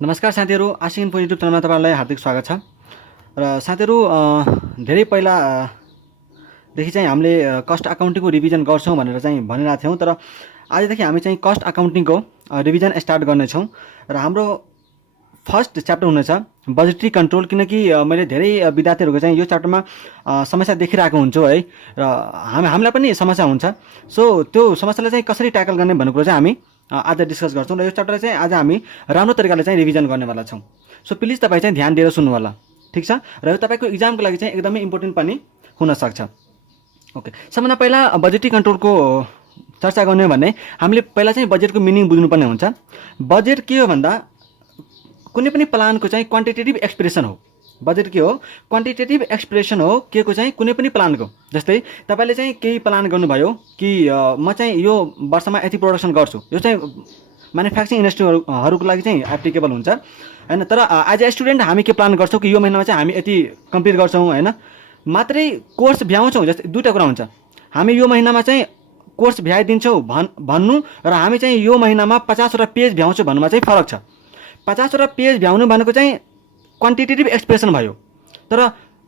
नमस्कार साथीहरू, आशिक info YouTube च्यानलमा तपाईँलाई हार्दिक स्वागत छ। र साथीहरू, धेरै पहिलादेखि चाहिँ हामीले कस्ट अकाउन्टिङको रिभिजन गर्छौँ भनेर चाहिँ भनिरहेको थियौँ। तर आजदेखि हामी चाहिँ कस्ट अकाउन्टिङको रिभिजन स्टार्ट गर्नेछौँ र हाम्रो फर्स्ट च्याप्टर हुनेछ बजेटरी कन्ट्रोल। किनकि मैले धेरै विद्यार्थीहरूको चाहिँ यो च्याप्टरमा समस्या देखिरहेको हुन्छु है, र हामीलाई पनि समस्या हुन्छ। सो त्यो समस्यालाई चाहिँ कसरी ट्याकल गर्ने भन्ने कुरो चाहिँ हामी आज डिस्कस गर्छौँ र यो च्याप्टर चाहिँ आज हामी राम्रो तरिकाले चाहिँ रिभिजन गर्नेवाला छौँ। सो प्लिज तपाईँ चाहिँ ध्यान दिएर सुन्नु होला, ठिक छ। र यो तपाईँको इक्जामको लागि चाहिँ एकदमै इम्पोर्टेन्ट पनि हुनसक्छ। ओके, सबभन्दा पहिला बजेटरी कन्ट्रोलको चर्चा गर्ने भने हामीले पहिला चाहिँ बजेटको मिनिङ बुझ्नुपर्ने हुन्छ। बजेट के हो भन्दा कुनै पनि प्लानको चाहिँ क्वान्टिटेटिभ एक्सप्रेसन हो। बजेट के हो? क्वान्टिटेटिभ एक्सप्रेसन हो के को चाहिँ कुनै पनि प्लानको। जस्तै तपाईँले चाहिँ केही प्लान गर्नुभयो कि म चाहिँ यो वर्षमा यति प्रोडक्सन गर्छु, यो चाहिँ म्यानुफ्याक्चरिङ इन्डस्ट्रीहरूको लागि चाहिँ एप्लिकेबल हुन्छ हैन। तर एज ए स्टुडेन्ट हामी के प्लान गर्छौँ कि यो महिनामा चाहिँ हामी यति कम्प्लिट गर्छौँ हैन, मात्रै कोर्स भ्याउँछौँ। जस्तै दुईवटा कुरा हुन्छ, हामी यो महिनामा चाहिँ कोर्स भ्याइदिन्छौँ भन्नु र हामी चाहिँ यो महिनामा 50वटा पेज भ्याउँछौँ भन्नुमा चाहिँ फरक छ। 50वटा पेज भ्याउनु भनेको चाहिँ क्वान्टिटेटिभ एक्सप्रेसन भयो, तर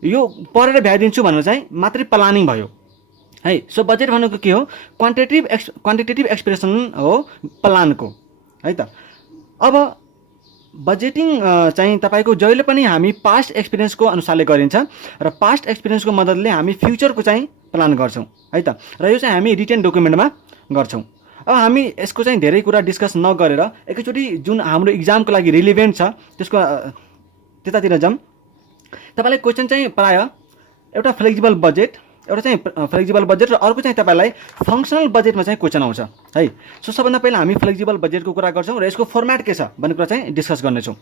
यो पढेर भ्याइदिन्छु भनेर चाहिँ मात्रै प्लानिङ भयो है। सो बजेट भनेको के हो? क्वान्टिटेटिभ एक्सप्रेसन हो प्लानको है त। अब बजेटिङ चाहिँ तपाईँको जहिले पनि हामी पास्ट एक्सपिरियन्सको अनुसारले गरिन्छ र पास्ट एक्सपिरियन्सको मद्दतले हामी फ्युचरको चाहिँ प्लान गर्छौँ है त। र यो चाहिँ हामी रिटेन डकुमेन्टमा गर्छौँ। अब हामी यसको चाहिँ धेरै कुरा डिस्कस नगरेर एकैचोटि जुन हाम्रो इक्जामको लागि रिलिभेन्ट छ त्यसको त्यतातिर जाऊँ। तपाईँलाई क्वेसन चाहिँ प्रायः एउटा फ्लेक्जिबल बजेट, एउटा चाहिँ फ्लेक्जिबल बजेट र अर्को चाहिँ तपाईँलाई फङ्सनल बजेटमा चाहिँ क्वेसन आउँछ है। सो सबभन्दा पहिला हामी फ्लेक्जिबल बजेटको कुरा गर्छौँ र यसको फर्मेट के छ भन्ने कुरा चाहिँ डिस्कस गर्नेछौँ।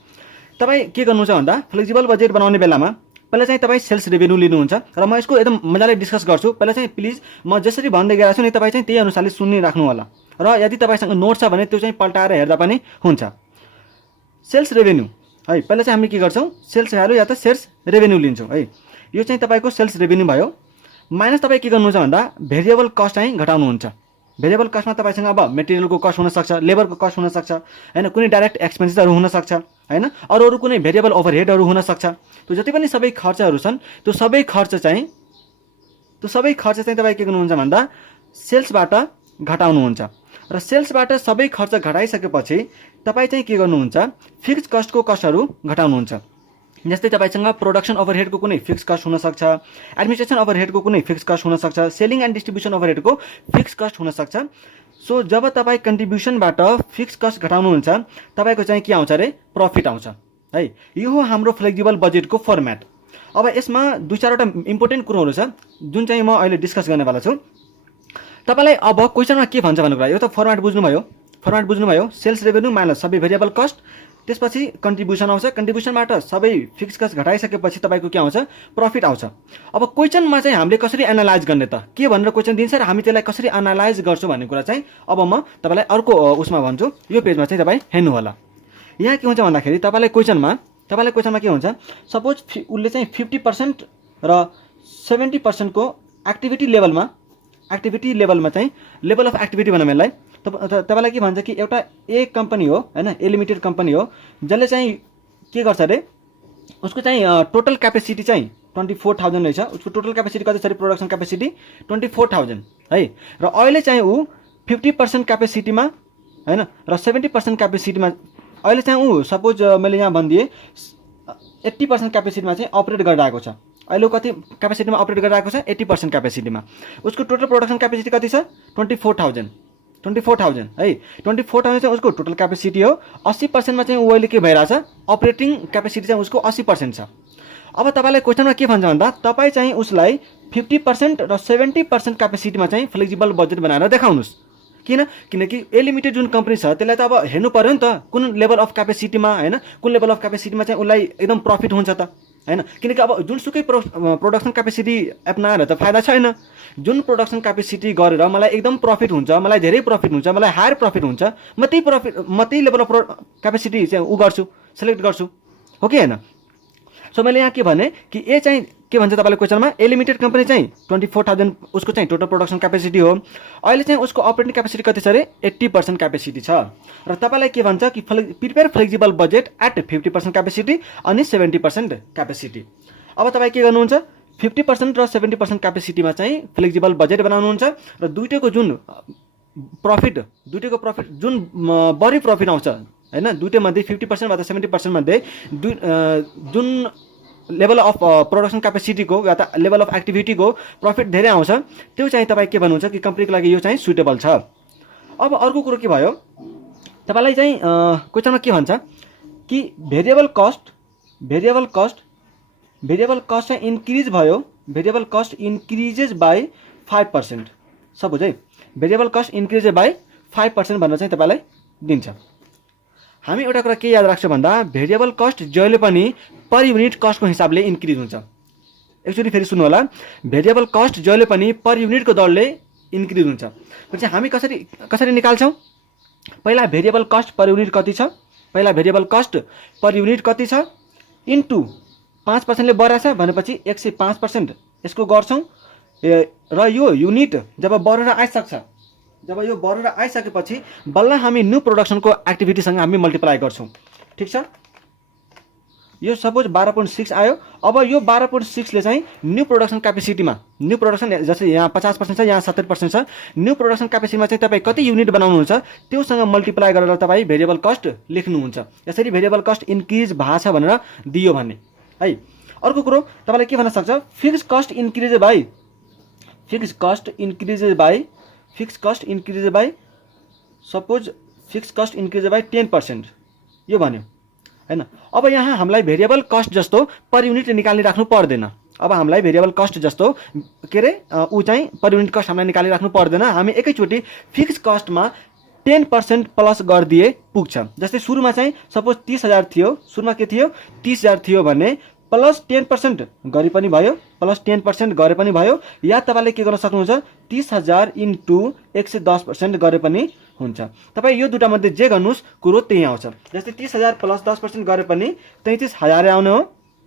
तपाईँ के गर्नुहुन्छ भन्दा फ्लेक्जिबल बजेट बनाउने बेलामा पहिला चाहिँ तपाईँ सेल्स रेभेन्यू लिनुहुन्छ र म यसको एकदम मजाले डिस्कस गर्छु। पहिला चाहिँ प्लिज म जसरी भन्दै गएको छु नि तपाईँ चाहिँ त्यही अनुसारले सुनिराख्नु होला, र यदि तपाईँसँग नोट छ भने त्यो चाहिँ पल्टाएर हेर्दा पनि हुन्छ। सेल्स रेभेन्यू है, पहिला चाहिँ हामी के गर्छौँ? सेल्स भ्यालु या त सेल्स रेभेन्यू लिन्छौँ है। यो चाहिँ तपाईँको सेल्स रेभेन्यू भयो। माइनस तपाईँ के गर्नुहुन्छ भन्दा भेरिएबल कस्ट चाहिँ घटाउनुहुन्छ। भेरिएबल कस्टमा तपाईँसँग अब मेटेरियलको कस्ट हुनसक्छ, लेबरको कस्ट हुनसक्छ हैन, कुनै डाइरेक्ट एक्सपेन्सेसहरू हुनसक्छ हैन, अरू कुनै भेरिएबल ओभरहेडहरू हुनसक्छ। त्यो जति पनि सबै खर्चहरू छन् त्यो सबै खर्च चाहिँ तपाईँ के गर्नुहुन्छ भन्दा सेल्सबाट घटाउनुहुन्छ। र सेल्सबाट सबै खर्च घटाइसकेपछि तपाईँ चाहिँ के गर्नुहुन्छ? फिक्स कस्टको कस्टहरू घटाउनुहुन्छ। जस्तै तपाईँसँग प्रोडक्सन ओभरहेडको कुनै फिक्स कस्ट हुनसक्छ, एडमिनिस्ट्रेसन ओभरहेडको कुनै फिक्स कस्ट हुनसक्छ, सेलिङ एन्ड डिस्ट्रिब्युसन ओभरहेडको फिक्स कस्ट हुनसक्छ। सो जब तपाईँ कन्ट्रिब्युसनबाट फिक्स कस्ट घटाउनुहुन्छ तपाईँको चाहिँ के आउँछ अरे? प्रफिट आउँछ है। यो हो हाम्रो फ्लेक्जिबल बजेटको फर्मेट। अब यसमा दुई चारवटा इम्पोर्टेन्ट कुरोहरू छ जुन चाहिँ म अहिले डिस्कस गर्नेवाला छु। तपाईँलाई अब क्वेसनमा के भन्छ भन्ने कुरा, यो त फर्मेट बुझ्नुभयो। सेल्स रेभेन्यू माइनस सबै भेरिएबल कस्ट, त्यसपछि कन्ट्रिब्युसन आउँछ। कन्ट्रिब्युसनबाट सबै फिक्स कस्ट घटाइसकेपछि तपाईँको के आउँछ? प्रफिट आउँछ। अब क्वेसनमा चाहिँ हामीले कसरी एनालाइज गर्ने त, के भनेर क्वेसन दिन्छ र हामी त्यसलाई कसरी एनालाइज गर्छौँ भन्ने कुरा चाहिँ अब म तपाईँलाई अर्को उसमा भन्छु। यो पेजमा चाहिँ तपाईँ हेर्नु होला। यहाँ के हुन्छ भन्दाखेरि तपाईँलाई क्वेसनमा के हुन्छ? सपोज उसले चाहिँ 50% र 70%को एक्टिभिटी लेभलमा चाहिँ लेभल अफ एक्टिभिटी भनौँ यसलाई। तपाईँलाई के भन्छ कि एउटा ए कम्पनी हो हैन, ए लिमिटेड कम्पनी हो, जसले चाहिँ के गर्छ अरे? उसको चाहिँ टोटल क्यापेसिटी चाहिँ 24,000 रहेछ। उसको टोटल क्यापेसिटी कति छ अरे? प्रोडक्सन क्यापेसिटी 24,000 है। र अहिले चाहिँ ऊ 50% क्यापेसिटीमा हैन र 70% क्यापेसिटीमा अहिले चाहिँ ऊ सपोज मैले यहाँ भनिदिएँ 80% क्यापेसिटीमा चाहिँ अपरेट गरिरहेको छ। अहिले कति क्यापेसिटीमा अपरेट गरिरहेको छ? 80% क्यापेसिटीमा। उसको टोटल प्रोडक्सन क्यापेसिटी कति छ? 24,000 है। 24,000 चाहिँ उसको टोटल क्यापेसिटी हो। 80%मा चाहिँ ऊ अहिले के भइरहेछ? अपरेटिङ क्यापेसिटी चाहिँ उसको 80% छ। अब तपाईँलाई क्वेसनमा के भन्छ भन्दा तपाईँ चाहिँ उसलाई 50% र 70% क्यापेसिटीमा चाहिँ फ्लेक्जिबल बजेट बनाएर देखाउनुहोस्। किनकि ए लिमिटेड जुन कम्पनी छ त्यसलाई त अब हेर्नु पर्यो नि त कुन लेभल अफ क्यापेसिटीमा हैन, कुन लेभल अफ क्यापेसिटीमा चाहिँ उसलाई एकदम प्रफिट हुन्छ त हैन। किनकि अब जुनसुकै प्रोडक्सन क्यापेसिटी अपनाएर त फाइदा छैन। जुन प्रोडक्सन क्यापेसिटी गरेर मलाई एकदम प्रफिट हुन्छ, मलाई धेरै प्रफिट हुन्छ, मलाई हायर प्रफिट हुन्छ, म त्यही लेभल अफ क्यापेसिटी चाहिँ सेलेक्ट गर्छु, हो कि हैन? सो मैले यहाँ के भने कि ए चाहिँ के भन्छ तपाईँले क्वेसनमा, ए लिमिटेड कम्पनी चाहिँ 24,000 उसको चाहिँ टोटल प्रोडक्सन क्यापेसिटी हो। अहिले चाहिँ उसको अपरेटिङ क्यापेसिटी कति छ अरे 80% क्यापेसिटी छ। र तपाईँलाई के भन्छ कि prepare flexible budget at 50% capacity अनि 70% क्यापेसिटी। अब तपाईँ के गर्नुहुन्छ, 50% र 70% क्यापेसिटीमा चाहिँ फ्लेक्सिबल बजेट बनाउनुहुन्छ र दुईटैको प्रफिट जुन बढी प्रफिट आउँछ हैन, दुईटै मध्ये 50% वा 70% मध्ये जुन लेभल अफ प्रोडक्सन क्यापेसिटीको या त लेभल अफ एक्टिभिटीको प्रफिट धेरै आउँछ, त्यो चाहिँ तपाईँ के भन्नुहुन्छ कि कम्पनीको लागि यो चाहिँ सुटेबल छ। अब अर्को कुरो के भयो, तपाईँलाई चाहिँ क्वेसनमा के भन्छ कि भेरिएबल कस्ट चाहिँ इन्क्रिज भयो, variable cost increases by 5%। Suppose है भेरिएबल कस्ट इन्क्रिज बाई 5% भनेर चाहिँ तपाईँलाई दिन्छ। हामी एउटा कुरा के याद राख्छौँ भन्दा, भेरिएबल कस्ट जहिले पनि पर युनिट कस्टको हिसाबले इन्क्रिज हुन्छ। एकचोटि फेरि सुन्नु होला, भेरिएबल कस्ट जहिले पनि पर युनिटको दरले इन्क्रिज हुन्छ। भने हामी कसरी निकाल्छौँ, पहिला भेरिएबल कस्ट पर युनिट कति छ, पहिला भेरिएबल कस्ट पर युनिट कति छ इन्टु 5%ले बढाएछ भनेपछि 105% यसको गर्छौँ र यो युनिट जब बढेर आइसकेपछि बल्ल हामी न्यू प्रोडक्सनको एक्टिभिटीसँग हामी मल्टिप्लाई गर्छौँ। ठिक छ, यो सपोज 12.6 आयो। अब यो 12.6ले चाहिँ न्यू प्रोडक्सन क्यापेसिटीमा, न्यू प्रोडक्सन जस्तै यहाँ 50% छ, यहाँ 70% छ, न्यू प्रोडक्सन क्यापेसिटीमा चाहिँ तपाईँ कति युनिट बनाउनुहुन्छ त्योसँग मल्टिप्लाई गरेर तपाईँ भेरिएबल कस्ट लेख्नुहुन्छ। यसरी भेरिएबल कस्ट इन्क्रिज भएको छ भनेर दियो भने है। अर्को कुरो तपाईँले के भन्न सक्छ, फिक्स कस्ट इन्क्रिज बाई 10%, यो भन्यो हैन। अब यहाँ हामीलाई भेरिएबल कस्ट जस्तो पर युनिट निकाल्ने राख्नु पर्दैन। अब हामीलाई भेरिएबल कस्ट जस्तो के अरे ऊ चाहिँ पर युनिट कस्ट हामीलाई निकाली राख्नु पर्दैन। हामी एकैचोटि फिक्स कस्टमा 10% प्लस गरिदिए पुग्छ। जस्तै सुरुमा चाहिँ सपोज 30,000 थियो, सुरुमा के थियो 30,000 थियो भने प्लस 10% गरे पनि भयो, प्लस 10% गरे पनि भयो, या तपाईँले के गर्न सक्नुहुन्छ 30,000 इन्टु 110% गरे पनि हुन्छ। तपाईँ यो दुटा मध्ये जे गर्नुहोस् कुरो त्यही आउँछ। जस्तै 30,000 प्लस 10% गरे पनि 33,000 आउने हो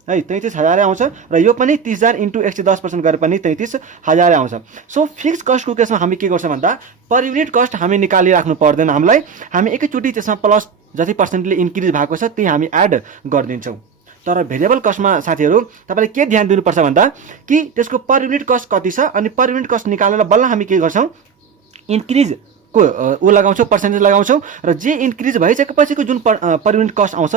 है, 33,000 आउँछ र यो पनि 30,000 इन्टु 110% गरे पनि 33,000 आउँछ। सो फिक्स कस्टको केसमा हामी के गर्छौँ भन्दा पर युनिट कस्ट हामी निकालिराख्नु पर्दैन हामीलाई, हामी एकैचोटि त्यसमा प्लस जति पर्सेन्टले इन्क्रिज भएको छ त्यही हामी एड गरिदिन्छौँ। तर भेरिएबल कस्टमा साथीहरू तपाईँले के ध्यान दिनुपर्छ भन्दा कि त्यसको पर युनिट कस्ट कति छ अनि पर युनिट कस्ट निकालेर बल्ल हामी के गर्छौँ इन्क्रिजको ऊ लगाउँछौँ, पर्सेन्टेज लगाउँछौँ र जे इन्क्रिज भइसकेपछिको जुन पर युनिट कस्ट आउँछ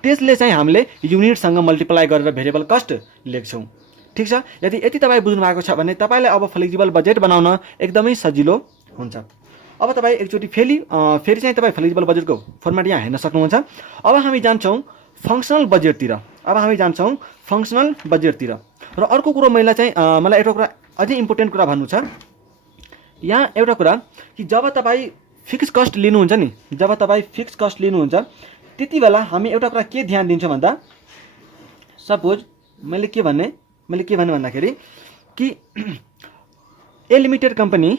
त्यसले चाहिँ हामीले युनिटसँग मल्टिप्लाई गरेर भेरिएबल कस्ट लेख्छौँ। ठिक छ, यदि तपाईँ बुझ्नु भएको छ भने तपाईँलाई अब फ्लेक्सिबल बजेट बनाउन एकदमै सजिलो हुन्छ। अब तपाईँ एकचोटि फेरि चाहिँ तपाईँ फ्लेक्सिबल बजेटको फर्मेट यहाँ हेर्न सक्नुहुन्छ। अब हामी जान्छौँ फङ्सनल बजेटतिर। र अर्को कुरो मलाई एउटा कुरा अझै इम्पोर्टेन्ट कुरा भन्नु छ यहाँ। एउटा कुरा कि जब तपाईँ फिक्स कस्ट लिनुहुन्छ त्यति बेला हामी एउटा कुरा के ध्यान दिन्छौँ भन्दा सपोज मैले के भने भन्दाखेरि कि ए लिमिटेड कम्पनी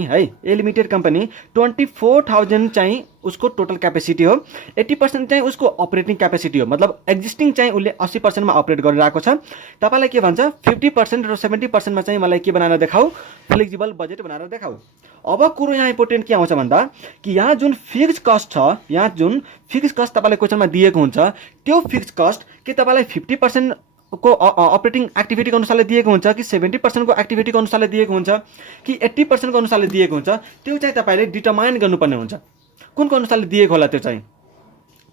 है, ए लिमिटेड कम्पनी 24,000 चाहिँ उसको टोटल क्यापेसिटी हो, 80% चाहिँ उसको अपरेटिङ क्यापेसिटी हो, मतलब एक्जिस्टिङ चाहिँ उसले 80%मा अपरेट गरिरहेको छ। तपाईँलाई के भन्छ 50% र 70%मा चाहिँ मलाई के बनाएर देखाऊ, फ्लेक्सिबल बजेट बनाएर देखाऊ। अब कुरो यहाँ इम्पोर्टेन्ट के आउँछ भन्दा कि यहाँ जुन फिक्स कस्ट तपाईँलाई क्वेसनमा दिएको हुन्छ त्यो फिक्स कस्ट के तपाईँलाई 50% को अपरेटिङ एक्टिभिटीको अनुसारले दिएको हुन्छ कि 70% को एक्टिभिटीको अनुसारले दिएको हुन्छ कि 80% को अनुसारले दिएको हुन्छ, त्यो चाहिँ तपाईँले डिटरमाइन गर्नुपर्ने हुन्छ कुनको अनुसारले दिएको होला। त्यो चाहिँ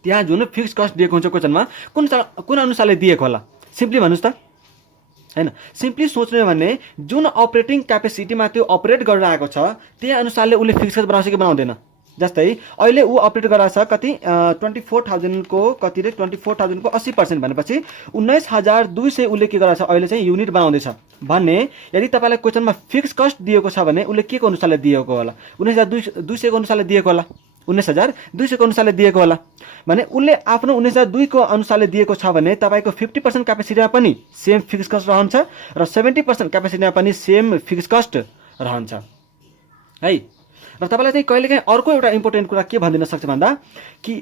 त्यहाँ जुन फिक्स कस्ट दिएको हुन्छ क्वेसनमा कुन अनुसारले दिएको होला, सिम्पली भन्नुहोस् त हैन। सिम्पली सोच्ने भने जुन अपरेटिङ क्यापेसिटीमा त्यो अपरेट गरिरहेको छ त्यही अनुसारले उसले फिक्स कस्ट बनाउँछ कि बनाउँदैन। जस्तै अहिले ऊ अपरेट गराएको छ कति 24,000 को कति रे 24,000 को 80% भनेपछि 19,200 उसले के गराएको छ अहिले चाहिँ युनिट बनाउँदैछ भन्ने। यदि तपाईँलाई क्वेसनमा फिक्स कस्ट दिएको छ भने उसले के को अनुसारले दिएको होला, 19,200 को अनुसारले दिएको होला, 19,200 को अनुसारले दिएको होला भने उसले आफ्नो 19,200 को अनुसारले दिएको छ भने तपाईँको 50% क्यापेसिटीमा पनि सेम फिक्स कस्ट रहन्छ र 70% क्यापेसिटीमा पनि सेम फिक्स कस्ट रहन्छ है। र तपाईँलाई चाहिँ कहिलेकाहीँ अर्को एउटा इम्पोर्टेन्ट कुरा के भनिदिन सक्छ भन्दा कि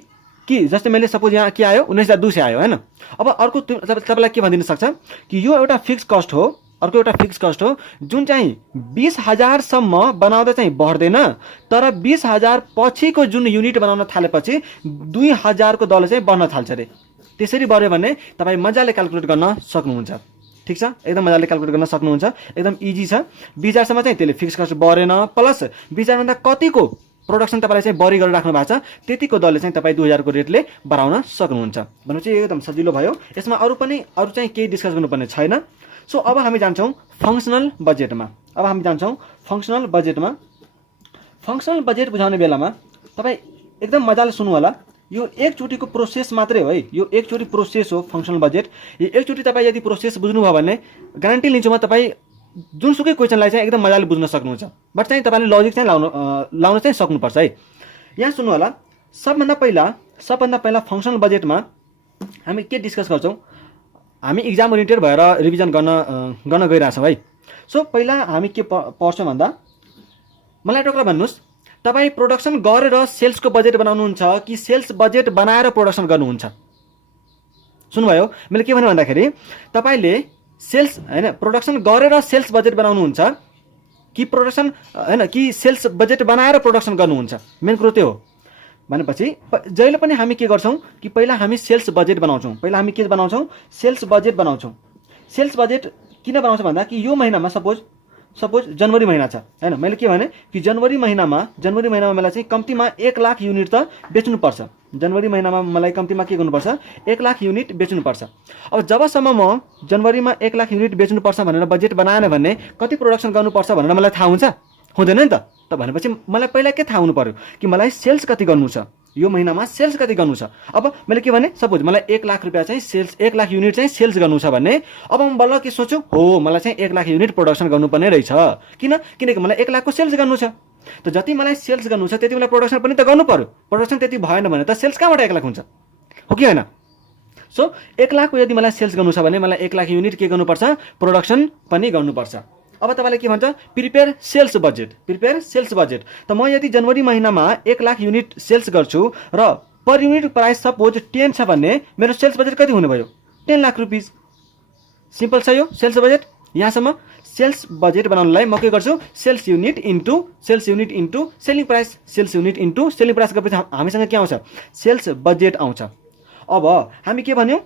कि जस्तै मैले सपोज यहाँ के आयो 19,200 आयो हैन। अब अर्को तपाईलाई के भनिदिन सक्छ कि यो एउटा फिक्स कस्ट हो, अर्को एउटा फिक्स कस्ट हो जुन चाहिँ 20,000 सम्म बनाउँदा चाहिँ बढ्दैन, तर 20,000 पछिको जुन युनिट बनाउन थालेपछि 2,000 को दर चाहिँ बढ्न थाल्छ रे। त्यसरी बढ्यो भने तपाईँ मजाले क्याल्कुलेट गर्न सक्नुहुन्छ। ठिक छ, एकदम मजाले क्याल्कुलेट गर्न सक्नुहुन्छ, एकदम इजी छ। 20,000 सम्म चाहिँ त्यसले फिक्स कस्ट बढेन, प्लस 20,000 भन्दा कतिको प्रोडक्सन तपाईँले चाहिँ बढी गरेर राख्नु भएको छ त्यतिको दरले चाहिँ तपाईँ 2,000 को रेटले बढाउन सक्नुहुन्छ। भनेपछि एकदम सजिलो भयो। यसमा अरू चाहिँ केही डिस्कस गर्नुपर्ने छैन। सो अब हामी जान्छौँ फङ्सनल बजेटमा। फङ्सनल बजेट बुझाउने बेलामा तपाईँ एकदम मजाले सुन्नु होला। यो एकचोटिको प्रोसेस मात्रै हो है, यो एकचोटि प्रोसेस हो फङ्सनल बजेट। यो एकचोटि तपाईँ यदि प्रोसेस बुझ्नुभयो भने ग्यारेन्टी लिन्छु म तपाईँ जुनसुकै क्वेसनलाई चाहिँ एकदम मजाले बुझ्न सक्नुहुन्छ। बट चाहिँ तपाईँले लजिक चाहिँ लाउन चाहिँ सक्नुपर्छ है। यहाँ सुन्नु होला, सबभन्दा पहिला फङ्सनल बजेटमा हामी के डिस्कस गर्छौँ, हामी इक्जाम ओरिएन्टेड भएर रिभिजन गर्न गइरहेछौँ है। सो पहिला हामी के पढ्छौँ भन्दा, मलाई एउटा कुरा भन्नुहोस्, तपाईँ प्रोडक्सन गरेर सेल्सको बजेट बनाउनुहुन्छ कि सेल्स बजेट बनाएर प्रोडक्सन गर्नुहुन्छ? सुन्नुभयो मैले के भने भन्दाखेरि तपाईँले सेल्स हैन प्रोडक्सन गरेर सेल्स बजेट बनाउनुहुन्छ कि प्रोडक्सन हैन कि सेल्स बजेट बनाएर प्रोडक्सन गर्नुहुन्छ? मेन कुरो त्यो हो। भनेपछि जहिले पनि हामी के गर्छौँ कि पहिला हामी सेल्स बजेट बनाउँछौँ। सेल्स बजेट किन बनाउँछ भन्दा कि यो महिनामा सपोज जनवरी महिना छ हैन, मैले के भने कि जनवरी महिनामा मलाई चाहिँ कम्तीमा 1 लाख युनिट त बेच्नुपर्छ। जनवरी महिनामा मलाई कम्तीमा के गर्नुपर्छ, 1 लाख युनिट बेच्नुपर्छ। अब जबसम्म म जनवरीमा 1 लाख युनिट बेच्नुपर्छ भनेर बजेट बनाएन भने कति प्रोडक्सन गर्नुपर्छ भनेर मलाई थाहा हुन्छ? हुँदैन नि त। भनेपछि मलाई पहिला के थाहा हुनु पर्यो कि मलाई सेल्स कति गर्नु छ, यो महिनामा सेल्स कति गर्नु छ। अब मैले के भने सपोज मलाई 1 लाख रुपियाँ चाहिँ सेल्स 1 लाख युनिट चाहिँ सेल्स गर्नु छ भने अब म बल्ल के सोच्छु, हो मलाई चाहिँ 1 लाख युनिट प्रोडक्सन गर्नुपर्ने रहेछ। किनकि मलाई 1 लाखको सेल्स गर्नु छ। त जति मलाई सेल्स गर्नु छ त्यति मलाई प्रोडक्सन पनि त गर्नु पर्यो। प्रोडक्सन त्यति भएन भने त सेल्स कहाँबाट 1 लाख हुन्छ, हो कि होइन? सो 1 लाखको यदि मलाई सेल्स गर्नु छ भने मलाई 1 लाख युनिट के गर्नुपर्छ, प्रोडक्सन पनि गर्नुपर्छ। अब तपाईँले के भन्छ, प्रिपेयर सेल्स बजेट। त म यदि जनवरी महिनामा 1 लाख युनिट सेल्स गर्छु र पर युनिट प्राइस सपोज 10 छ भने मेरो सेल्स बजेट कति हुने भयो, 10 लाख रुपिस। सिम्पल छ यो सेल्स बजेट। यहाँसम्म सेल्स बजेट बनाउनलाई म के गर्छु, sales unit into selling price, गरेपछि हामीसँग के आउँछ, सेल्स बजेट आउँछ। अब हामी के भन्यौँ,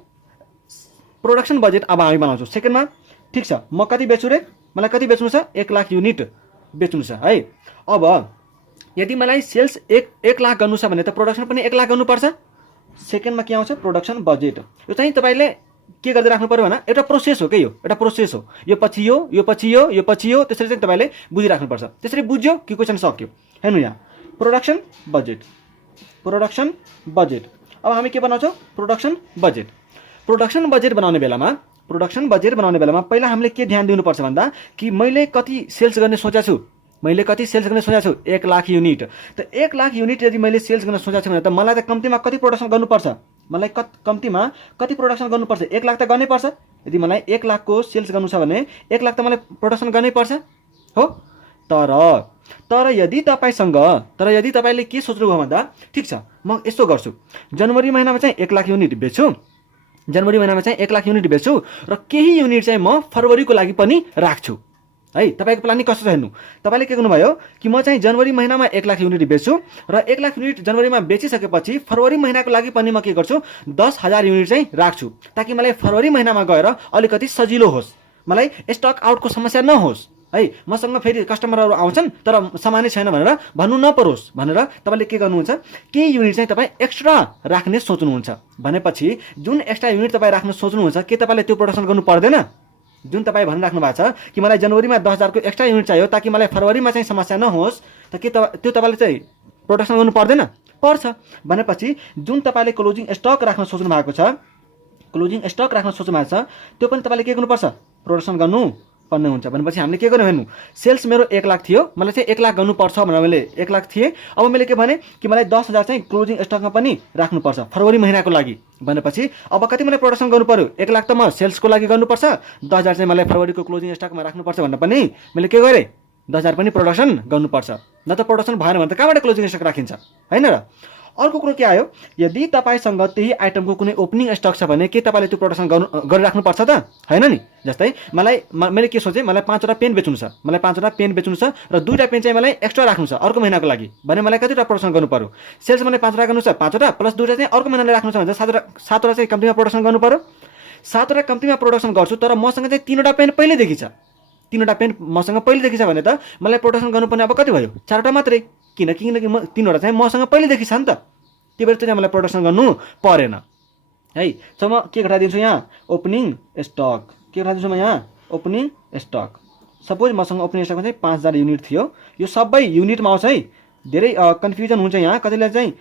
प्रोडक्सन बजेट अब हामी बनाउँछौँ सेकेन्डमा। ठिक छ, म कति बेच्छु रे, मलाई कति बेच्नु छ, 1 लाख युनिट बेच्नु छ है। अब यदि मलाई सेल्स 1 लाख गर्नु छ भने त प्रोडक्सन पनि 1 लाख गर्नुपर्छ। सेकेन्डमा के आउँछ, प्रोडक्सन बजेट। यो चाहिँ तपाईँले के गर्दै राख्नु पर्यो भने एउटा प्रोसेस हो, एउटा प्रोसेस हो। यो पछि यो त्यसरी चाहिँ तपाईँले बुझिराख्नुपर्छ। त्यसरी बुझ्यो कि क्वेसन सक्यो। हेर्नु यहाँ प्रोडक्सन बजेट। अब हामी के बनाउँछौँ, प्रोडक्सन बजेट बनाउने बेलामा पहिला हामीले के ध्यान दिनुपर्छ भन्दा कि मैले कति सेल्स गर्ने सोचेको छु, 1 लाख युनिट। त 1 लाख युनिट यदि मैले सेल्स गर्न सोचेको छु भने त मलाई त कम्तीमा कति प्रोडक्सन गर्नुपर्छ, 1 लाख त गर्नै पर्छ। यदि मलाई 1 लाखको सेल्स गर्नु छ भने 1 लाख त मलाई प्रोडक्सन गर्नै पर्छ हो। तर यदि तपाईँले के सोच्नुभयो भन्दा, ठिक छ म यस्तो गर्छु, जनवरी महिनामा चाहिँ 1 लाख युनिट बेच्छु र केही युनिट चाहिँ म फरवरीको लागि पनि राख्छु है। तपाईँको प्लानिङ कस्तो छ हेर्नु। तपाईँले के गर्नुभयो कि म चाहिँ जनवरी महिनामा 1 लाख युनिट बेच्छु र 1 लाख युनिट जनवरीमा बेचिसकेपछि फरवरी महिनाको लागि पनि म के गर्छु, 10,000 युनिट चाहिँ राख्छु, ताकि मलाई फरवरी महिनामा गएर अलिकति सजिलो होस्, मलाई स्टक आउटको समस्या नहोस् है। मसँग फेरि कस्टमरहरू आउँछन् तर सामानै छैन भनेर भन्नु नपरोस् भनेर तपाईँले के गर्नुहुन्छ, केही युनिट चाहिँ तपाईँ एक्स्ट्रा राख्ने सोच्नुहुन्छ। भनेपछि जुन एक्स्ट्रा युनिट तपाईँ राख्न सोच्नुहुन्छ, के तपाईँले त्यो प्रोडक्सन गर्नु पर्दैन? जुन तपाईँ भनिराख्नु भएको छ कि मलाई जनवरीमा 10,000 को एक्स्ट्रा युनिट चाहियो ताकि मलाई फरवरीमा चाहिँ समस्या नहोस्, त के त्यो तपाईँले चाहिँ प्रोडक्सन गर्नु पर्दैन? पर्छ। भनेपछि जुन तपाईँले क्लोजिङ स्टक राख्न सोच्नु भएको छ, त्यो पनि तपाईँले के गर्नुपर्छ, प्रोडक्सन गर्नु पर्ने हुन्छ। भनेपछि हामीले के गर्यौँ हेर्नु, सेल्स मेरो 1 लाख थियो, मलाई चाहिँ 1 लाख गर्नुपर्छ भनेर मैले 1 लाख थिएँ। अब मैले के भने कि मलाई 10,000 चाहिँ क्लोजिङ स्टकमा पनि राख्नुपर्छ फरवरी महिनाको लागि। भनेपछि अब कति मलाई प्रोडक्सन गर्नु पर्यो, 1 लाख त म सेल्सको लागि गर्नुपर्छ, 10,000 चाहिँ मलाई फरवरीको क्लोजिङ स्टकमा राख्नुपर्छ भनेर पनि मैले के गरेँ, 10,000 पनि प्रोडक्सन गर्नुपर्छ। न त प्रोडक्सन भएन भने त कहाँबाट क्लोजिङ स्टक राखिन्छ, होइन र? अर्को कुरो के आयो, यदि तपाईँसँग त्यही आइटमको कुनै ओपनिङ स्टक छ भने के तपाईँले त्यो प्रोडक्सन गरिराख्नुपर्छ त? होइन नि। जस्तै मैले के सोचेँ, मलाई 5वटा पेन बेच्नु छ, मलाई 5वटा पेन बेच्नु छ र 2टा पेन चाहिँ मलाई एक्स्ट्रा राख्नु छ अर्को महिनाको लागि भने मलाई कतिवटा प्रोडक्सन गर्नु पर्यो? सेल्स मलाई 5वटा गर्नु छ, 5वटा प्लस 2टा चाहिँ अर्को महिनाले राख्नु छ भने 7वटा चाहिँ कम्तीमा प्रोडक्सन गर्नु पर्यो। 7वटा कम्तीमा प्रोडक्सन गर्छु तर मसँग चाहिँ 3वटा पेन पहिल्यैदेखि छ, 3वटा पेन मसँग पहिल्यैदेखि छ भने त मलाई प्रोडक्सन गर्नुपर्ने अब कति भयो? 4वटा मात्रै, किनकि 3वटा चाहिँ मसँग पहिल्यैदेखि छ नि त। त्यही भएर चाहिँ मलाई प्रोडक्सन गर्नु परेन है। सो म के घटाइदिन्छु यहाँ? Opening stock. के घटाइदिन्छु म यहाँ? Opening stock. सपोज मसँग ओपनिङ स्टकमा चाहिँ 5000 युनिट थियो, यो सबै युनिटमा आउँछ है। धेरै कन्फ्युजन हुन्छ यहाँ, कतिले चाहिँ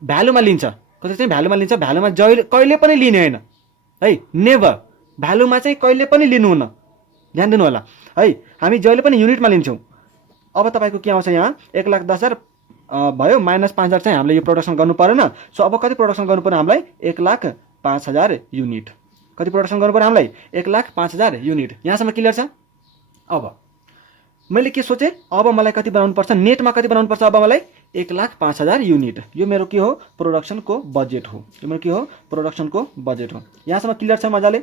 भ्यालुमा लिन्छ, कतिले चाहिँ भ्यालुमा लिन्छ। भ्यालुमा कहिले पनि लिने होइन है, नेभर। भ्यालुमा चाहिँ कहिले पनि लिनुहुन्न, ध्यान दिनु होला है। हामी जहिले पनि युनिटमा लिन्छौँ। अब तपाईँको के आउँछ यहाँ? 1,10,000 भयो माइनस 5,000 चाहिँ हामीले यो प्रोडक्सन गर्नु परेन। सो अब कति प्रोडक्सन गर्नु पर्यो हामीलाई? 1,05,000 युनिट। कति प्रोडक्सन गर्नु पर्यो हामीलाई? 1,05,000 युनिट। यहाँसम्म क्लियर छ? अब मैले के सोचेँ, अब मलाई कति बनाउनु पर्छ? नेटमा कति बनाउनु पर्छ अब मलाई? 1,05,000 युनिट। यो मेरो के हो? प्रोडक्सनको बजेट हो। यो मेरो के हो? प्रोडक्सनको बजेट हो। यहाँसम्म क्लियर छ मजाले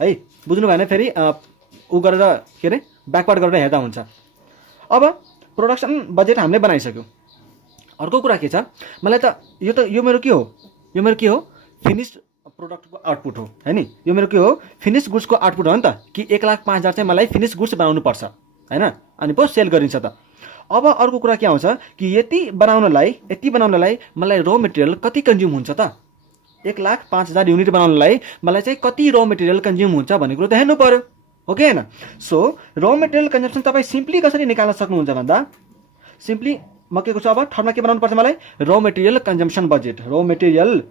है? बुझ्नु भएन फेरि उ गरेर के अरे ब्याकवर्ड गरेर हेर्दा हुन्छ। अब प्रोडक्सन बजेट हामीले बनाइसक्यौँ। अर्को कुरा के छ, मलाई त यो मेरो के हो? यो मेरो के हो? फिनिस्ड प्रोडक्टको आउटपुट हो है नि। यो मेरो के हो? फिनिस्ड गुड्सको आउटपुट हो नि त, कि 1,05,000 चाहिँ मलाई फिनिस्ड गुड्स बनाउनु पर्छ होइन, अनि पो सेल गरिन्छ त। अब अर्को कुरा के आउँछ कि यति बनाउनलाई मलाई र मेटेरियल कति कन्ज्युम हुन्छ त? 1,05,000 युनिट बनाउनलाई मलाई चाहिँ कति र मेटेरियल कन्ज्युम हुन्छ भन्ने कुरो त हेर्नु पर्यो, हो कि होइन? सो र मेटेरियल कन्जम्सन तपाईँ सिम्पली कसरी निकाल्न सक्नुहुन्छ भन्दा, सिम्पली म के गर्छु, अब थर्डमा के बनाउनु पर्छ मलाई? र मेटेरियल कन्जम्सन बजेट। र मेटेरियल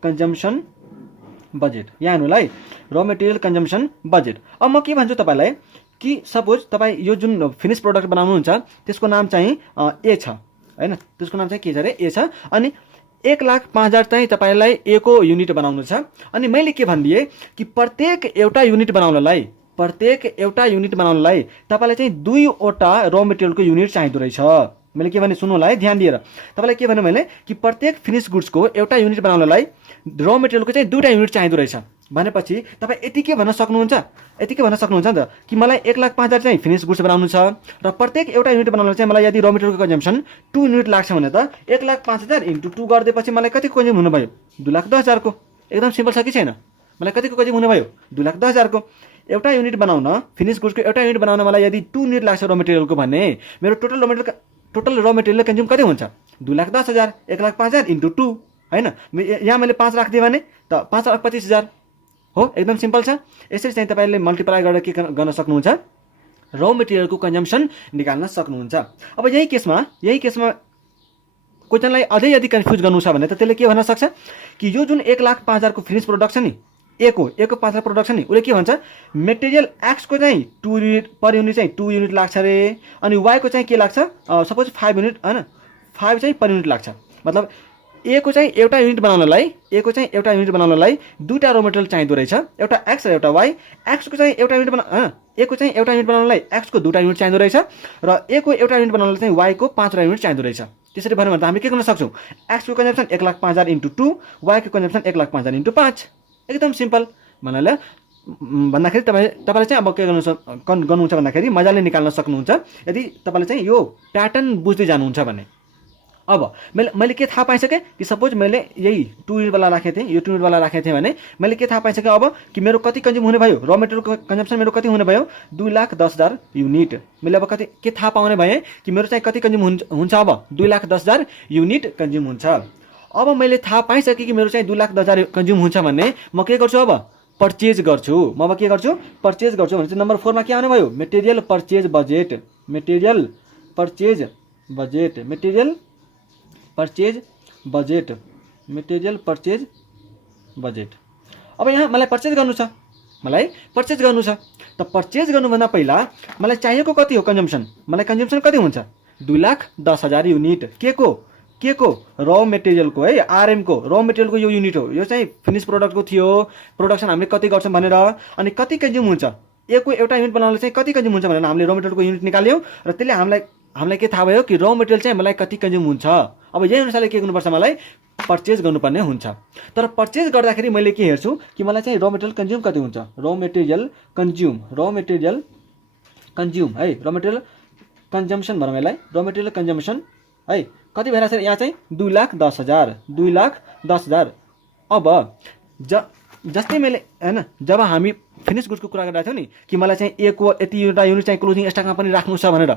कन्जम्सन बजेट यहाँ हेर्नुलाई, र मेटेरियल कन्जम्सन बजेट। अब म के भन्छु तपाईँलाई कि सपोज तपाईँ यो जुन फिनिस प्रोडक्ट बनाउनुहुन्छ त्यसको नाम चाहिँ ए छ होइन, त्यसको नाम चाहिँ के छ अरे? ए छ। अनि 1,05,000 चाहिँ तपाईँलाई ए को युनिट बनाउनु छ। अनि मैले के भनिदिएँ कि प्रत्येक एउटा युनिट बनाउनलाई तपाईँलाई चाहिँ 2वटा र मेटेरियलको युनिट चाहिँदो रहेछ। मैले के भने सुन्नु होला है ध्यान दिएर। तपाईँलाई के भने मैले कि प्रत्येक फिनिस गुड्सको एउटा युनिट बनाउनलाई र मेटेरियलको चाहिँ 2टा युनिट चाहिँदो रहेछ भनेपछि तपाईँ यति के भन्न सक्नुहुन्छ नि त कि मलाई 1,05,000 चाहिँ फिनिस गुड्स बनाउनु छ र प्रत्येक एउटा युनिट बनाउन चाहिँ मलाई यदि र मेटेरियलको कन्जम्सन 2 युनिट लाग्छ भने त 1,05,000 × 2 गरिदिएपछि मलाई कतिको कन्ज्युम हुनुभयो? 2,10,000 को। एकदम सिम्पल छ कि छैन? मलाई कतिको कन्ज्युम हुनुभयो? 2,10,000 को। एउटा युनिट बनाउन, फिनिस गुड्सको एउटा युनिट बनाउन मलाई यदि 2 युनिट लाग्छ र मेटेरियलको भने मेरो टोटल र मेटेरियल कन्ज्युम कति हुन्छ? 2,10,000। 1,05,000 × 2 होइन, यहाँ मैले 5 राखिदिएँ भने त 5,25,000 हो। एकदम सिम्पल छ। यसरी चाहिँ तपाईँले मल्टिप्लाई गरेर के गर्न सक्नुहुन्छ? र मेटेरियलको कन्जम्सन निकाल्न सक्नुहुन्छ। अब यही केसमा क्वेसनलाई अझै यदि कन्फ्युज गर्नु छ भने त त्यसले के भन्न सक्छ कि यो जुन 1,05,000 को फिनिस प्रोडक्ट छ नि, ए को 5,000 प्रोडक्ट छ नि, उसले के भन्छ मेटेरियल एक्स को चाहिँ 2 युनिट पर युनिट चाहिँ 2 युनिट लाग्छ रे, अनि वाई को चाहिँ के लाग्छ? सपोज 5 युनिट होइन, 5 चाहिँ पर युनिट लाग्छ। मतलब ए को चाहिँ एउटा युनिट बनाउनलाई 2टा र मेटेरियल चाहिँदो रहेछ, एउटा एक्स र एउटा वाई। एक्स को चाहिँ एउटा युनिट ए को चाहिँ एउटा युनिट बनाउनलाई एक्स को 2टा युनिट चाहिँदो रहेछ र ए को एउटा युनिट बनाउनलाई चाहिँ वाई को 5वटा युनिट चाहिँदो रहेछ। त्यसरी भन्यो भने त हामी के गर्न सक्छौँ? एक्स को कन्जम्सन 1,05,000 × 2, वाई को कन्जम्सन 1,05,000 × 5। एकदम सिम्पल भन्नाले भन्दाखेरि तपाईँले चाहिँ अब के गर्नुहुन्छ भन्दाखेरि मजाले निकाल्न सक्नुहुन्छ यदि तपाईँले चाहिँ यो प्याटर्न बुझ्दै जानुहुन्छ भने। अब मैले के थाहा पाइसकेँ कि सपोज मैले यही 2 युनिटवाला राखेको थिएँ, यो 2 युनिटवाला राखेको थिएँ भने मैले के थाहा पाइसकेँ अब कि मेरो कति कन्ज्युम हुने भयो? र मेटेरियलको कन्जम्सन मेरो कति हुने भयो? 2,10,000 युनिट। मैले अब कति के थाहा पाउने भएँ कि मेरो चाहिँ कति कन्ज्युम हुन्छ? अब 2,10,000 युनिट कन्ज्युम हुन्छ। अब मैले थाहा पाइसकेँ कि मेरो चाहिँ 2,10,000 कन्ज्युम हुन्छ भने म के गर्छु? अब पर्चेज गर्छु। म अब के गर्छु? पर्चेज गर्छु भने चाहिँ नम्बर 4 मा के आउने भयो? Material purchase budget. अब यहाँ मलाई पर्चेज गर्नु छ, त पर्चेज गर्नुभन्दा पहिला मलाई चाहिएको कति हो कन्जम्सन? मलाई कन्जम्सन कति हुन्छ? 2,10,000 युनिट। के को? र मेटेरियलको है, आरएम को। र मेटेरियलको यो युनिट हो, यो चाहिँ फिनिस प्रोडक्टको थियो। प्रोडक्सन हामीले कति गर्छौँ भनेर, अनि कति कन्ज्युम हुन्छ? ए को एउटा युनिट बनाउनलाई चाहिँ कति कन्ज्युम हुन्छ भनेर हामीले र मेटेरियलको युनिट निकाल्यौँ र त्यसले हामीलाई हामीलाई के थाहा भयो कि र मेटेरियल चाहिँ मलाई कति कन्ज्युम हुन्छ। अब यही अनुसारले के गर्नुपर्छ, मलाई पर्चेज गर्नुपर्ने हुन्छ। तर पर्चेज गर्दाखेरि मैले के हेर्छु कि मलाई चाहिँ र मेटेरियल कन्ज्युम कति हुन्छ, र मेटेरियल कन्ज्युम है, र मेटेरियल कन्जम्सन भनौँ यसलाई, र मेटेरियल कन्जम्सन है कति भइरहेको छ यहाँ चाहिँ 2,10,000। अब जस्तै मैले हैन जब हामी फिनिस गुड्सको कुरा गरिरहेको थियौँ नि कि मलाई चाहिँ एको यतिवटा युनिट चाहिँ क्लोजिङ स्टकमा पनि राख्नु छ भनेर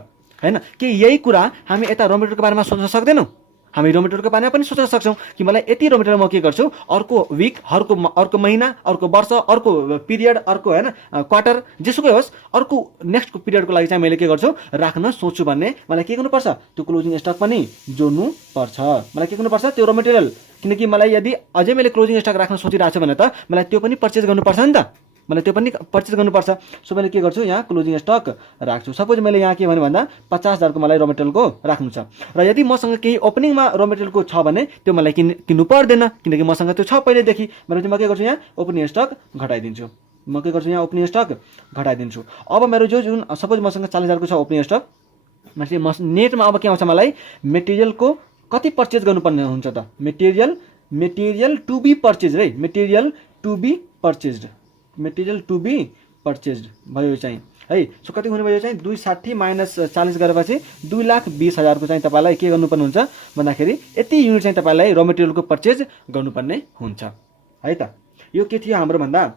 हैन, के यही कुरा हामी यता र मेटेरियलको बारेमा सोच्न सक्दैनौँ? हामी र मेटेरियलको बारेमा पनि सोच्न सक्छौँ कि मलाई यति र मेटेरियल म के गर्छु अर्को विक, अर्को महिना, अर्को वर्ष, अर्को पिरियड, अर्को हैन क्वार्टर, जेसुकै होस् अर्को नेक्स्टको पिरियडको लागि चाहिँ मैले के गर्छु राख्न सोच्छु भन्ने मलाई के गर्नुपर्छ, त्यो क्लोजिङ स्टक पनि जोड्नु पर्छ। मलाई के गर्नुपर्छ, त्यो र मेटेरियल, किनकि मलाई यदि अझै मैले क्लोजिङ स्टक राख्न सोचिरहेको छु भने त मलाई त्यो पनि पर्चेज गर्नुपर्छ नि त, मलाई त्यो पनि पर्चेज गर्नुपर्छ। सो मैले के गर्छु यहाँ क्लोजिङ स्टक राख्छु। सपोज मैले यहाँ के भने भन्दा 50,000 को मलाई र मेटेरियलको राख्नु छ र यदि मसँग केही ओपनिङमा र मेटेरियलको छ भने त्यो मलाई किन्नु पर्दैन, किनकि मसँग त्यो छ पहिलेदेखि। मैले चाहिँ म के गर्छु यहाँ ओपनिङ स्टक घटाइदिन्छु। म के गर्छु यहाँ ओपनिङ स्टक घटाइदिन्छु। अब मेरो जुन सपोज मसँग 40,000 को छ ओपनिङ स्टक, नेटमा अब के आउँछ मलाई मेटेरियलको कति पर्चेज गर्नुपर्ने हुन्छ त, मेटेरियल टु बी पर्चेज है, मेटेरियल टु बी पर्चेज्ड भयो चाहिँ है। सो कति हुने भयो चाहिँ 260 माइनस 40 गरेपछि 2,20,000 को चाहिँ तपाईँलाई के गर्नुपर्ने हुन्छ भन्दाखेरि यति युनिट चाहिँ तपाईँलाई र मेटेरियलको पर्चेज गर्नुपर्ने हुन्छ है त। यो के थियो हाम्रो भन्दा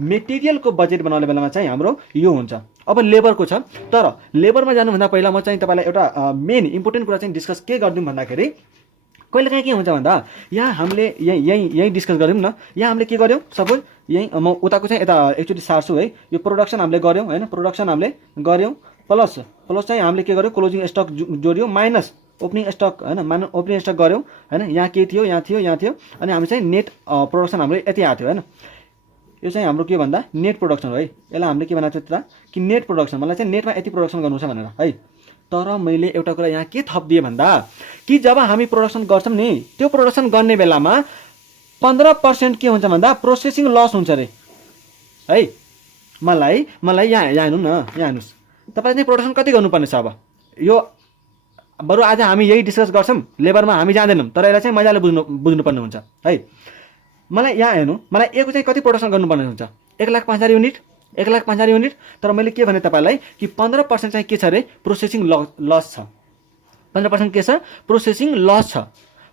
मेटेरियलको बजेट बनाउने बेलामा चाहिँ हाम्रो यो हुन्छ। अब लेबरको छ, तर लेबरमा जानुभन्दा पहिला म चाहिँ तपाईँलाई एउटा मेन इम्पोर्टेन्ट कुरा चाहिँ डिस्कस के गरिदिउँ भन्दाखेरि कहिलेकाहीँ के हुन्छ भन्दा यहाँ हामीले यहीँ डिस्कस गऱ्यौँ न। यहाँ हामीले के गर्यौँ, सपोज यहीँ म उताको चाहिँ यता एकचोटि सार्छु है। यो प्रोडक्सन हामीले गऱ्यौँ होइन, प्रोडक्सन हामीले गऱ्यौँ प्लस चाहिँ हामीले के गर्यौँ क्लोजिङ स्टक जोड्यौँ माइनस ओपनिङ स्टक होइन, ओपनिङ स्टक गऱ्यौँ होइन। यहाँ के थियो, यहाँ थियो अनि हामी चाहिँ नेट प्रोडक्सन हाम्रो यति आएको थियो होइन। यो चाहिँ हाम्रो के भन्दा नेट प्रोडक्सन हो है। यसलाई हामीले के भनेको थियो त कि नेट प्रोडक्सन, मलाई चाहिँ नेटमा यति प्रोडक्सन गर्नु छ भनेर है। तर मैले एउटा कुरा यहाँ के थपिदिएँ भन्दा कि जब हामी प्रोडक्सन गर्छौँ नि त्यो प्रोडक्सन गर्ने बेलामा 15% के हुन्छ भन्दा प्रोसेसिङ लस हुन्छ अरे है। मलाई यहाँ हेर्नु न, यहाँ हेर्नुहोस् तपाईँले चाहिँ प्रोडक्सन कति गर्नुपर्ने छ। अब यो बरु आज हामी यही डिस्कस गर्छौँ, लेबरमा हामी जाँदैनौँ, तर यसलाई चाहिँ मजाले बुझ्नुपर्ने हुन्छ है। मलाई यहाँ हेर्नु, मलाई एको चाहिँ कति प्रोडक्सन गर्नुपर्ने हुन्छ 1,05,000 युनिट, 1,05,000 युनिट। तर मैले के भने तपाईँलाई कि 15% चाहिँ के छ अरे प्रोसेसिङ लस छ। 15% के छ प्रोसेसिङ लस छ।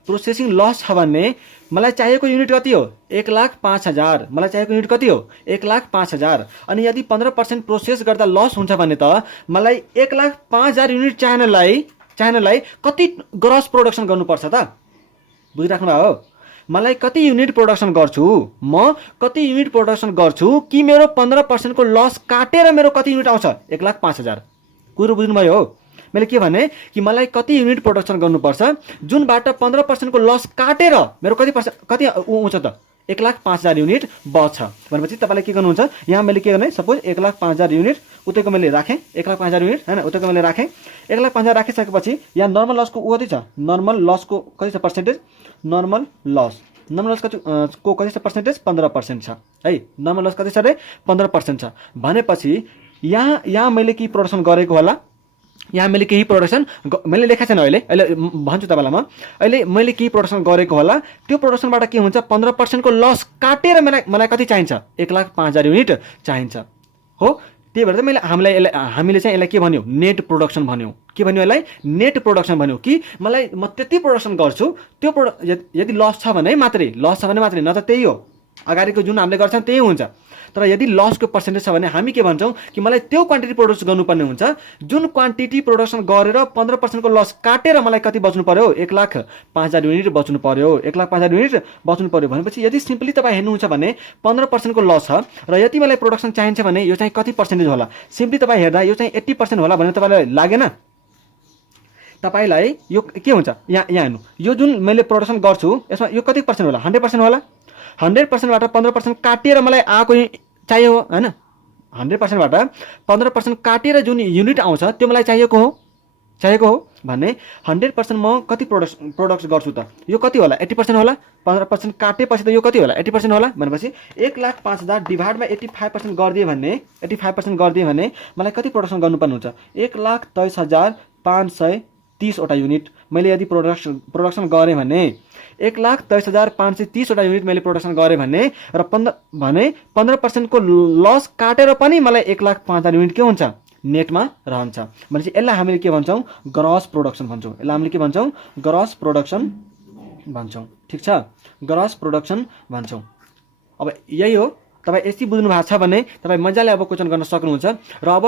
प्रोसेसिङ लस छ भने मलाई चाहिएको युनिट कति हो 1,05,000। मलाई चाहिएको युनिट कति हो 1,05,000। अनि यदि 15% प्रोसेस गर्दा लस हुन्छ भने त मलाई 1,05,000 युनिट चाहिनलाई कति ग्रस प्रोडक्सन गर्नुपर्छ त, बुझिराख्नु भयो हो। मलाई कति युनिट प्रोडक्सन गर्छु, म कति युनिट प्रोडक्सन गर्छु कि मेरो 15% को लस काटेर मेरो कति युनिट आउँछ 1,05,000। कुरो बुझ्नुभयो हो। मैले के भने कि मलाई कति युनिट प्रोडक्सन गर्नुपर्छ जुनबाट 15% को लस काटेर मेरो कति आउँछ त 1,05,000 युनिट बच्छ भनेपछि तपाईँले के गर्नुहुन्छ, यहाँ मैले के गर्ने सपोज 1,05,000 युनिट उतैको मैले राखेँ, 1,05,000 युनिट होइन उतैको मैले राखेँ। 1,05,000 राखिसकेपछि यहाँ नर्मल लसको कति छ, नर्मल लसको कति छ पर्सेन्टेज, नर्मल लस को कति छ पर्सेन्टेज 15% छ है। नर्मल लस कति छ अरे 15% छ भनेपछि यहाँ मैले के प्रोडक्सन गरेको होला, यहाँ मैले केही प्रोडक्सन मैले लेखा छैन अहिले भन्छु तपाईँलाई म। अहिले मैले केही प्रोडक्सन गरेको होला, त्यो प्रोडक्सनबाट के हुन्छ 15% को लस काटेर मलाई कति चाहिन्छ 1,05,000 युनिट चाहिन्छ हो। त्यही भएर चाहिँ हामीले चाहिँ यसलाई के भन्यो नेट प्रोडक्सन भन्यो। के भन्यो यसलाई नेट प्रोडक्सन भन्यो कि मलाई म त्यति प्रोडक्सन गर्छु त्यो यदि लस छ भने मात्रै न त त्यही हो अगाडिको जुन हामीले गर्छौँ त्यही हुन्छ। तर यदि लसको पर्सेन्टेज छ भने हामी के भन्छौँ कि मलाई त्यो क्वान्टिटी प्रोड्युस गर्नुपर्ने हुन्छ जुन क्वान्टिटी प्रोडक्सन गरेर 15% को लस काटेर मलाई कति बच्नु पर्यो 1,05,000 युनिट बच्नु पर्यो, 1,05,000 युनिट बच्नु पर्यो भनेपछि यदि सिम्पली तपाईँ हेर्नुहुन्छ भने 15% को लस छ र यति मलाई प्रोडक्सन चाहिन्छ भने यो चाहिँ कति पर्सेन्टेज होला, सिम्पली तपाईँ हेर्दा यो चाहिँ 80% होला भनेर तपाईँलाई लागेन। तपाईँलाई यो के हुन्छ यहाँ हेर्नु, यो जुन मैले प्रोडक्सन गर्छु यसमा यो कति पर्सेन्ट होला 100% होला। 100%बाट 15% काटेर मलाई आएको चाहियो होइन, 100%बाट 15% काटेर जुन युनिट आउँछ त्यो मलाई चाहिएको हो चाहिएको हो भने 100% म कति प्रोडक्ट्स गर्छु त, यो कति होला 80% होला, 15% काटेपछि त यो कति होला 80% होला भनेपछि 1,05,000 डिभाइड बाई 85% गरिदिए भने 85% गरिदिए भने मलाई कति प्रोडक्सन गर्नुपर्ने हुन्छ 1,23,530 वटा युनिट मैले यदि प्रोडक्सन गरेँ भने 1,23,530 वटा युनिट मैले प्रोडक्सन गरेँ भने र 15% को लस काटेर पनि मलाई 1,05,000 युनिट के हुन्छ नेटमा रहन्छ भनेपछि यसलाई हामीले के भन्छौँ ग्रस प्रोडक्सन भन्छौँ। यसलाई हामीले के भन्छौँ ग्रस प्रोडक्सन भन्छौँ। ठिक छ, ग्रस प्रोडक्सन भन्छौँ। अब यही हो, तपाईँ यति बुझ्नु भएको छ भने तपाईँ मजाले अब क्वेसन गर्न सक्नुहुन्छ। र अब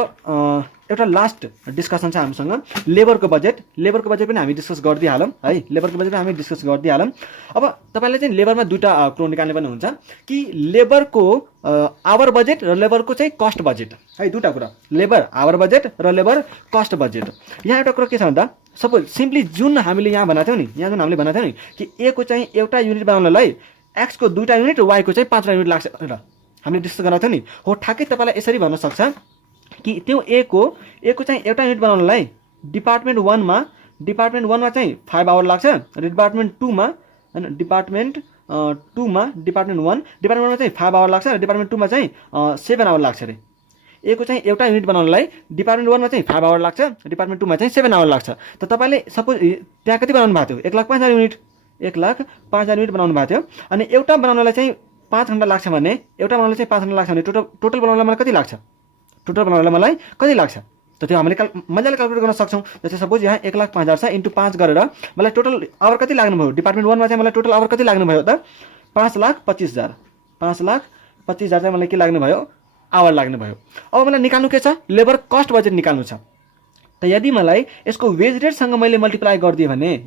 एउटा लास्ट डिस्कसन छ हामीसँग लेबरको बजेट पनि हामी डिस्कस गरिदिइहालौँ है, लेबरको बजेट हामी डिस्कस गरिदिइहालौँ। अब तपाईँले चाहिँ लेबरमा दुईवटा कुरो निकाल्ने पनि हुन्छ कि लेबरको आवर बजेट र लेबरको चाहिँ कस्ट बजेट है, दुईवटा कुरा लेबर आवर बजेट र लेबर कस्ट बजेट। यहाँ एउटा कुरा के छ भन्दा सपोज सिम्पली जुन हामीले यहाँ भनेको थियौँ नि, यहाँ जुन हामीले भनेको थियौँ नि कि ए को चाहिँ एउटा युनिट बनाउनलाई एक्स को 2टा युनिट र वाई को चाहिँ 5वटा युनिट लाग्छ र हामीले डिस्कस गरेको थियौँ नि हो। ठ्याक्कै तपाईँलाई यसरी भन्न सक्छ कि त्यो ए को चाहिँ एउटा युनिट बनाउनलाई डिपार्टमेन्ट 1मा चाहिँ 5 आवर लाग्छ र डिपार्टमेन्ट 2मा हैन डिपार्टमेन्ट 1मा चाहिँ 5 आवर लाग्छ र डिपार्टमेन्ट 2मा चाहिँ 7 आवर लाग्छ रे। ए को चाहिँ एउटा युनिट बनाउनलाई डिपार्टमेन्ट 1मा चाहिँ 5 आवर लाग्छ, डिपार्टमेन्ट 2मा चाहिँ 7 आवर लाग्छ। त तपाईँले सपोज त्यहाँ कति बनाउनु भएको थियो 1,05,000 युनिट 1,05,000 युनिट बनाउनु भएको थियो अनि एउटा बनाउनलाई चाहिँ 5 घण्टा लाग्छ भने एउटा बनाउनलाई चाहिँ 5 घण्टा लाग्छ भने टोटल बनाउनलाई मलाई कति लाग्छ, टोटल बनाउनलाई मलाई कति लाग्छ त त्यो हामीले मजाले क्याल्कुलेट गर्न सक्छौँ। जस्तै सपोज यहाँ 1,05,000 छ इन्टु 5 गरेर मलाई टोटल आवर कति लाग्नुभयो डिपार्टमेन्ट 1मा चाहिँ मलाई टोटल आवर कति लाग्नुभयो त 5,25,000 चाहिँ मलाई के लाग्नुभयो आवर लाग्नुभयो। अब मलाई निकाल्नु के छ लेबर कस्ट बजेट निकाल्नु छ। त यदि मलाई यसको वेज रेटसँग मैले मल्टिप्लाई गरिदिएँ भने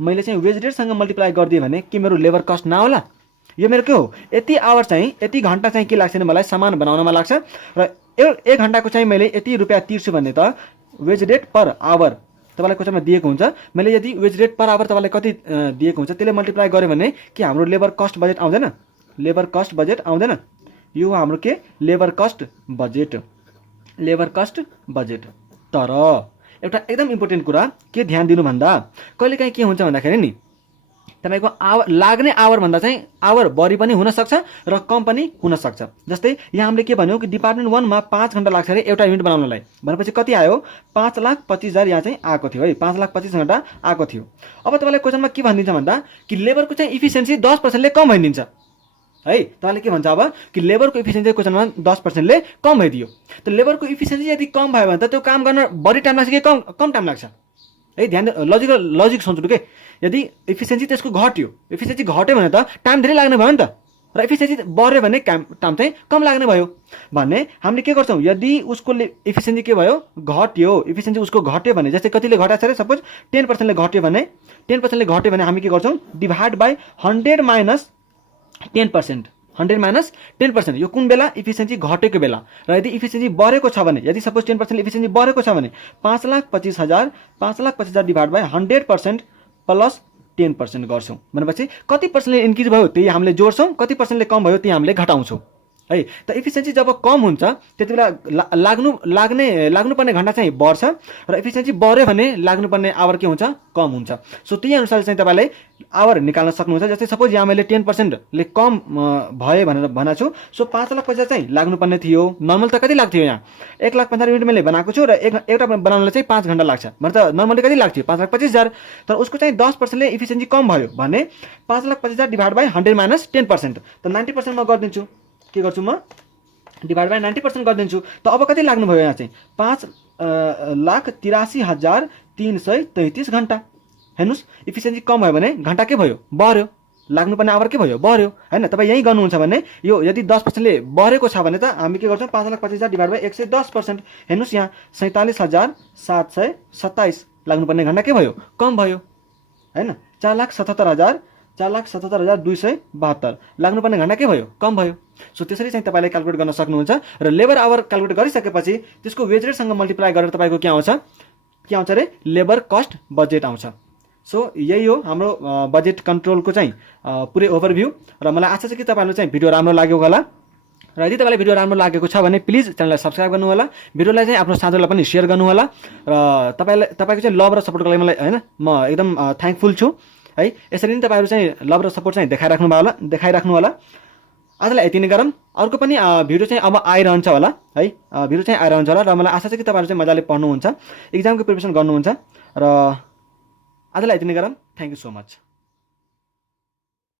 मैले चाहिँ वेज रेटसँग मल्टिप्लाई गरिदिएँ भने के मेरो लेबर कस्ट नहोला? यो मेरो के हो यति आवर चाहिँ यति घन्टा चाहिँ के लाग्छ भने मलाई सामान बनाउनमा लाग्छ र 1 घन्टाको चाहिँ मैले यति रुपियाँ तिर्छु भन्ने त वेज रेट पर आवर तपाईँलाई क्वेसनमा दिएको हुन्छ। मैले यदि वेज रेट पर आवर तपाईँलाई कति दिएको हुन्छ त्यसले मल्टिप्लाई गर्यो भने के हाम्रो लेबर कस्ट बजेट आउँदैन? लेबर कस्ट बजेट आउँदैन। यो हाम्रो के लेबर कस्ट बजेट तर एउटा एकदम इम्पोर्टेन्ट कुरा के ध्यान दिनु भन्दा कहिलेकाहीँ के हुन्छ भन्दाखेरि नि तपाईको आवर लाग्ने आवर भन्दा चाहिँ आवर बढी पनि हुन सक्छ र कम पनि हुन सक्छ। जस्तै यहाँ हामीले के भन्यौ कि डिपार्टमेन्ट 1मा 5 घण्टा लाग्छ रे एउटा युनिट बनाउनलाई भनेपछि कति आयो 5,25,000 यहाँ चाहिँ आएको थियो है, 5,25,000 घण्टा आएको थियो। अब तपाईले क्वेशनमा के भनिदिन्छ भन्दा कि लेबरको चाहिँ इफिसियन्सी 10% ले कम भइदिन्छ है। तपाईले के भन्छ अब कि लेबरको इफिसियन्सी क्वेशनमा 10% ले कम भइदियो। त लेबरको इफिसियन्सी यदि कम भयो भने त त्यो काम गर्न बढी टाइम लाग्छ कि कम टाइम लाग्छ है। ध्यान लजिक सोच्नु के यदि इफिसियन्सी त्यसको घट्यो भने त टाइम धेरै लाग्ने भयो नि त र इफिसियन्सी बढ्यो भने टाइम चाहिँ कम लाग्ने भयो भन्ने हामीले के गर्छौँ यदि उसको इफिसियन्सी के भयो घट्यो इफिसियन्सी उसको घट्यो भने जस्तै कतिले घटाएको छ रे सपोज 10% ले घट्यो भने 10% ले घट्यो भने हामी के गर्छौँ डिभाइड बाई 100 माइनस 10%। 100 माइनस 10% यो कुन बेला इफिसियन्सी घटेको बेला र यदि इफिसियन्सी बढेको छ भने यदि सपोज 10% इफिसियन्सी बढेको छ भने 5,25,000 डिभाइड बाई 100% प्लस 10% गर्छौँ भनेपछि कति पर्सेन्टले इन्क्रिज भयो त्यही हामीले जोड्छौँ, कति पर्सेन्टले कम भयो त्यही हामीले घटाउँछौँ है। त इफिसियन्सी जब कम हुन्छ त्यति बेला लाग्नुपर्ने घण्टा चाहिँ बढ्छ र इफिसियन्सी बढ्यो भने लाग्नुपर्ने आवर के हुन्छ कम हुन्छ। सो त्यही अनुसार चाहिँ तपाईँले आवर निकाल्न सक्नुहुन्छ। जस्तै सपोज यहाँ मैले 10% ले कम भयो भनेर भनेको छु। सो 5,50,000 चाहिँ लाग्नुपर्ने थियो, नर्मल त कति लाग्थ्यो यहाँ 1,50,000 युनिट मैले बनाएको छु र एउटा बनाउनलाई चाहिँ 5 घण्टा लाग्छ भने त नर्मली कति लाग्थ्यो 5,25,000। तर उसको चाहिँ 10% ले इफिसियन्सी कम भयो भने 5,25,000 डिभाइड बाई 100 माइनस 10% त 90% म गरिदिन्छु। के गर्छु म डिभाइड बाई 90% गरिदिन्छु। त अब कति लाग्नुभयो यहाँ चाहिँ 5,83,333 घण्टा। हेर्नुहोस् इफिसियन्सी कम भयो भने घण्टा के भयो बढ्यो, लाग्नुपर्ने आवर के भयो बढ्यो हैन। तपाईँ यही गर्नुहुन्छ भने यो यदि 10% ले बढेको छ भने त हामी के गर्छौँ 5,25,000 डिभाइड बाई 110%। हेर्नुहोस् यहाँ 47,727 लाग्नुपर्ने घण्टा के भयो कम भयो हैन। 4,77,272 लाग्नुपर्ने घण्टा के भयो कम भयो। सो त्यसरी चाहिँ तपाईँले क्याल्कुलेट गर्न सक्नुहुन्छ र लेबर आवर क्याल्कुलेट गरिसकेपछि त्यसको वेज रेटसँग मल्टिप्लाई गरेर तपाईँको के आउँछ रे लेबर कस्ट बजेट आउँछ। सो यही हो हाम्रो बजेट कन्ट्रोलको चाहिँ पुरै ओभरभ्यू र मलाई आशा छ कि तपाईँहरूलाई चाहिँ भिडियो राम्रो लाग्यो होला र यदि तपाईँलाई भिडियो राम्रो लागेको छ भने प्लिज च्यानललाई सब्सक्राइब गर्नु होला, भिडियोलाई चाहिँ आफ्नो साथीहरूलाई पनि सेयर गर्नु होला र तपाईँको चाहिँ लभ र सपोर्टको लागि मलाई हैन म एकदम थ्याङ्कफुल छु है। यसरी नै तपाईँहरू चाहिँ लभ र सपोर्ट चाहिँ देखाइराख्नु होला। आजलाई यति नै गरौँ, अर्को पनि भिडियो चाहिँ अब आइरहन्छ होला है, भिडियो चाहिँ आइरहन्छ होला र मलाई आशा छ कि तपाईँहरू चाहिँ मजाले पढ्नुहुन्छ, इक्जामको प्रिपरेसन गर्नुहुन्छ र आजलाई यति नै गरौँ। Thank you so much.